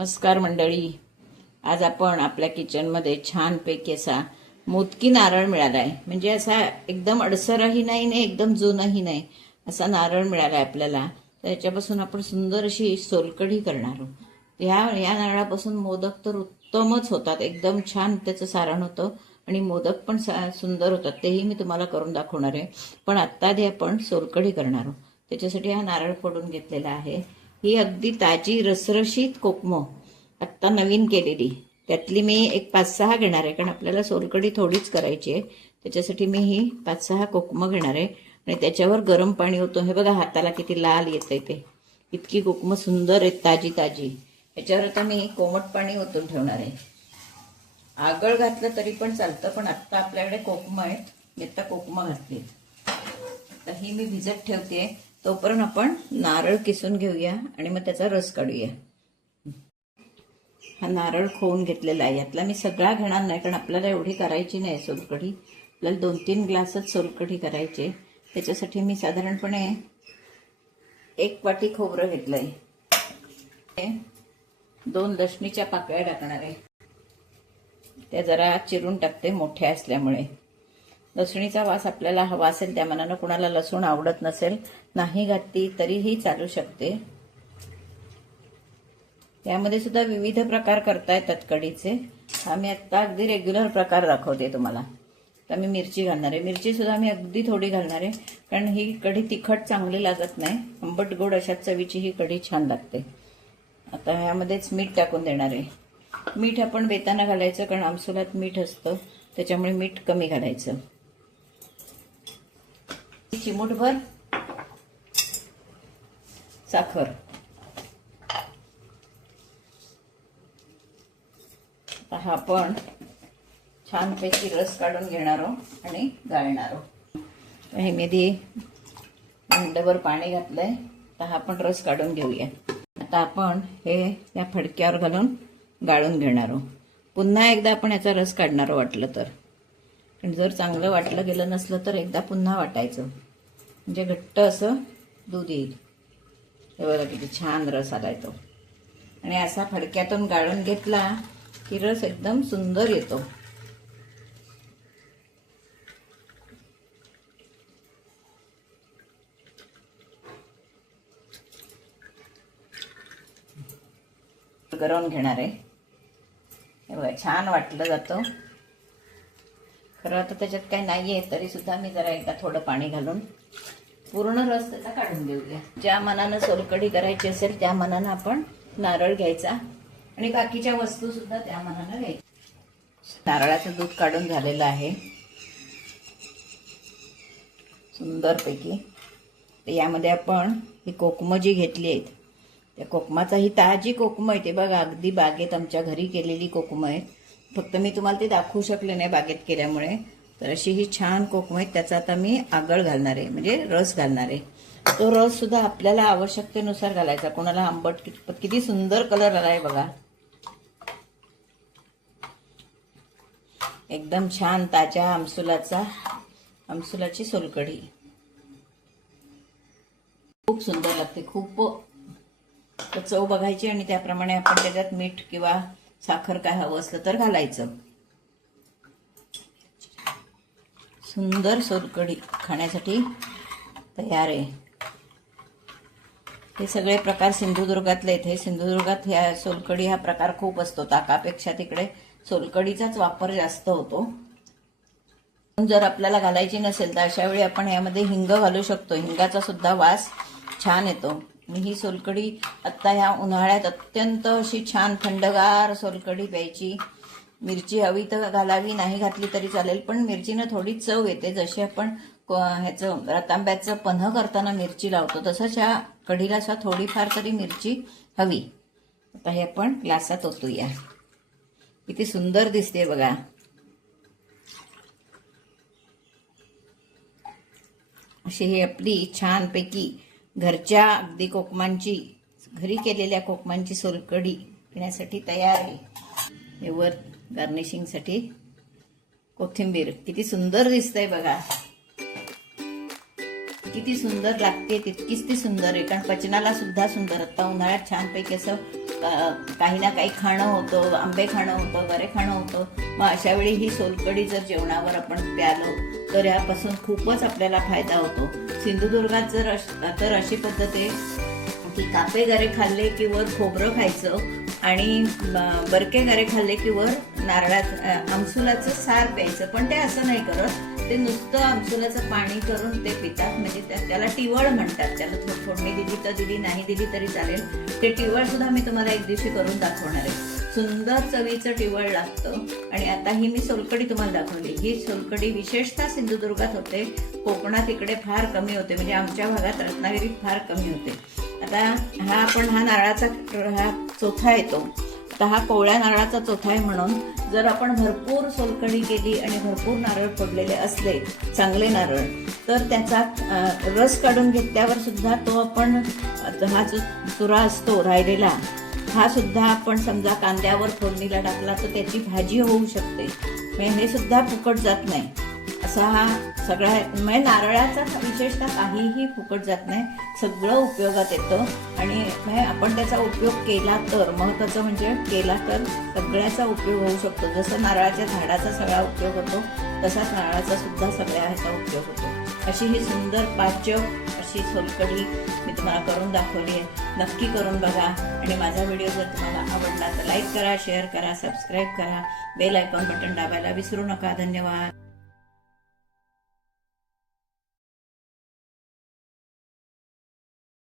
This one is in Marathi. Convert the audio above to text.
नमस्कार मंडळी. आज आपण आपल्या किचनमध्ये छानपैकी असा मोदकी नारळ मिळाला आहे. म्हणजे असा एकदम अडसरही नाही आणि एकदम जुनही नाही असा नारळ मिळाला आहे आपल्याला. त्याच्यापासून आपण सुंदर अशी सोलकढी करणार आहोत. या नारळापासून मोदक तर उत्तमच होतात. एकदम छान त्याचं सारण होतं आणि मोदक पण सुंदर होतात. तेही मी तुम्हाला करून दाखवणार आहे. पण आत्ता आधी आपण सोलकढी करणार आहोत. त्याच्यासाठी हा नारळ फोडून घेतलेला आहे. ही अगदी ताजी रसरशीत कोकमं आत्ता नवीन केलेली, त्यातली मी एक 5-6 घेणार आहे, कारण आपल्याला सोलकढी थोडीच करायची आहे. त्याच्यासाठी मी ही 5-6 कोकमं घेणार आहे आणि त्याच्यावर गरम पाणी होतं. हे बघा हाताला किती लाल येतंय ते. इतकी कोकमं सुंदर आहेत, ताजी ताजी. ह्याच्यावर आता मी कोमट पाणी ओतून ठेवणार आहे. आगळ घातलं तरी पण चालतं, पण आत्ता आपल्याकडे कोकमं आहेत. मी आत्ता कोकमं घातली, तर ही मी भिजत ठेवते. तोपर्यंत आपण नारळ किसून घेऊया आणि मग त्याचा रस काढूया. हा नारळ खोवून घेतलेला आहे. यातला मी सगळा घेणार नाही, कारण आपल्याला एवढी करायची नाही सोलकढी. आपल्याला 2-3 ग्लासच सोलकढी करायची. त्याच्यासाठी मी साधारणपणे 1 वाटी खोबरं घेतलंय. 2 लसणीच्या पाकळ्या टाकणार आहे. त्या जरा चिरून टाकते, मोठ्या असल्यामुळे. लसणीचा वास आपल्याला हवा असेल त्या मानानं. कुणाला लसूण आवडत नसेल, नाही घातली तरीही चालू शकते. यामध्ये सुद्धा विविध प्रकार करता येतात कढीचे. हा मी आत्ता अगदी रेग्युलर प्रकार दाखवते तुम्हाला. तर मी मिरची घालणार आहे. मिरची सुद्धा मी अगदी थोडी घालणार आहे, कारण ही कढी तिखट चांगली लागत नाही. आंबट गोड अशा चवीची ही कढी छान लागते. आता ह्यामध्येच मीठ टाकून देणार आहे. मीठ आपण बेताना घालायचं, कारण आमसुलात मीठ असतं, त्याच्यामुळे मीठ कमी घालायचं. चिमूटभर साखर. हा आपण छानपैकी रस काढून घेणार आहोत आणि गाळणार आहोत. हे मी भांडभर पाणी घातलंय, तर हा आपण रस काढून घेऊया. आता आपण हे या फडक्यावर घालून गाळून घेणार आहोत. पुन्हा एकदा आपण याचा रस काढणार आहोत वाटलं तर. पण जर चांगलं वाटलं गेलं नसलं तर एकदा पुन्हा वाटायचं, म्हणजे घट्ट असं दूध येईल. हे बघा किती छान रस आलाय तो. आणि असा फडक्यातून गाळून घेतला की रस एकदम सुंदर येतो. गरम घेणार आहे. हे बघा छान वाटलं जातं. खरं आता त्याच्यात काही नाहीये तरी सुद्धा मी जरा एकदा थोडं पाणी घालून पूर्ण रस त्याचा काढून देऊया. ज्या मनानं सोलकढी करायची असेल त्या मनानं आपण नारळ घ्यायचा आणि बाकीच्या वस्तू सुद्धा त्या मनानं घ्यायच्या. नारळाचं दूध काढून झालेलं आहे सुंदरपैकी. तर यामध्ये आपण ही कोकमं जी घेतली आहेत, त्या कोकमाचा ही ताजी कोकमं आहे. ते बघा अगदी बागेत आमच्या घरी केलेली कोकमं आहे. फक्त मी तुम्हाला ते दाखवू शकले नाही बागेत केल्यामुळे. तर अशी ही छान कोकमं आहेत. त्याचा आता मी आगळ घालणार आहे, म्हणजे रस घालणार आहे. तो रस सुद्धा आपल्याला आवश्यकतेनुसार घालायचा. कोणाला आंबट किती सुंदर कलर आलाय बघा. एकदम छान ताज्या आमसुलाची सोलकढी खूप सुंदर लागते. खूप चव बघायची आणि त्याप्रमाणे आपण त्याच्यात मीठ किंवा साखर काय हवं असलं तर घालायचं. सुंदर सोलकढी खाण्यासाठी तयार आहे. हे सगळे प्रकार सिंधुदुर्गातले आहेत. हे सिंधुदुर्गात ह्या सोलकढी हा प्रकार खूप असतो. ताकापेक्षा तिकडे सोलकढीचाच वापर जास्त होतो. जर आपल्याला घालायची नसेल तर अशा वेळी आपण यामध्ये हिंग घालू शकतो. हिंगाचा सुद्धा वास छान येतो. आणि ही सोलकढी आत्ता ह्या उन्हाळ्यात अत्यंत अशी छान थंडगार सोलकढी प्यायची. मिरची हवी तर घालावी, नाही घातली तरी चालेल, पण मिरचीनं थोडी चव येते. जशी आपण ह्याचं रतांब्याचं पन्ह करताना मिरची लावतो, तसंच ह्या कढीला असा थोडीफार तरी मिरची हवी. आता हे आपण ग्लासात ओतूया. किती सुंदर दिसते बघा. अशी ही आपली छानपैकी घरच्या अगदी कोकमांची, घरी केलेल्या कोकमांची सोलकढी पिण्यासाठी तयार आहे. हे वर गार्निशिंगसाठी कोथिंबीर. किती सुंदर दिसतंय बघा. किती सुंदर लागते तितकीच ती सुंदर आहे, कारण पचनाला सुद्धा सुंदर. आता उन्हाळ्यात छानपैकी असं काही ना काही खाणं होतं, आंबे खाणं होतं, गरे खाणं होतं. मग अशा वेळी ही सोलकढी जर जेवणावर आपण प्यालो तर यापासून खूपच आपल्याला फायदा होतो. सिंधुदुर्गात तर अशी पद्धत आहे की कापे गरे खाल्ले की वर खोबरं खायचं आणि बरके गरे खाल्ले की वर आमसुलाचं सार प्यायचं. पण ते असं नाही करत, ते नुसतं आमसुलाचं पाणी करून ते पितात. म्हणजे त्याला टिवळ म्हणतात. त्याला फोडणी दिली तर दिली, नाही दिली तरी चालेल. ते टिवळ सुद्धा मी तुम्हाला एक दिवशी करून दाखवणार आहे. सुंदर चवीचं टिवळ लागतं. आणि आता ही मी सोलकढी तुम्हाला दाखवली. ही सोलकढी विशेषतः सिंधुदुर्गात होते, कोकणात इकडे फार कमी होते. म्हणजे आमच्या भागात रत्नागिरीत फार कमी होते. आता हा नारळाचा हा चोथा येतो. आता हा कोवळ्या नारळाचा चोथा आहे म्हणून जर आपण भरपूर सोलकढी केली आणि भरपूर नारळ फोडलेले असले, चांगले नारळ, तर त्याचा रस काढून घेतल्यावर सुद्धा तो आपण हा जो चुरा असतो राहिलेला, हा सुद्धा आपण समजा कांद्यावर फोडणीला टाकला तर त्याची भाजी होऊ शकते. म्हणजे हे सुद्धा फुकट जात नाही. असा हा सगळा म्हणजे नारळाचा विशेषतः काहीही फुकट जात नाही, सगळं उपयोगात येतं. आणि आपण त्याचा उपयोग केला तर, महत्त्वाचं म्हणजे केला तर सगळ्याचा उपयोग होऊ शकतो. जसं नारळाच्या झाडाचा सगळा उपयोग होतो तसाच नारळाचा सुद्धा सगळ्या ह्याचा उपयोग होतो. अशी ही सुंदर पाचक अशी सोलकढी मी तुम्हाला करून दाखवली आहे. नक्की करून बघा. आणि माझा व्हिडिओ जर तुम्हाला आवडला तर लाईक करा, शेअर करा, सबस्क्राईब करा, बेल आयकॉन बटन दाबायला विसरू नका. धन्यवाद.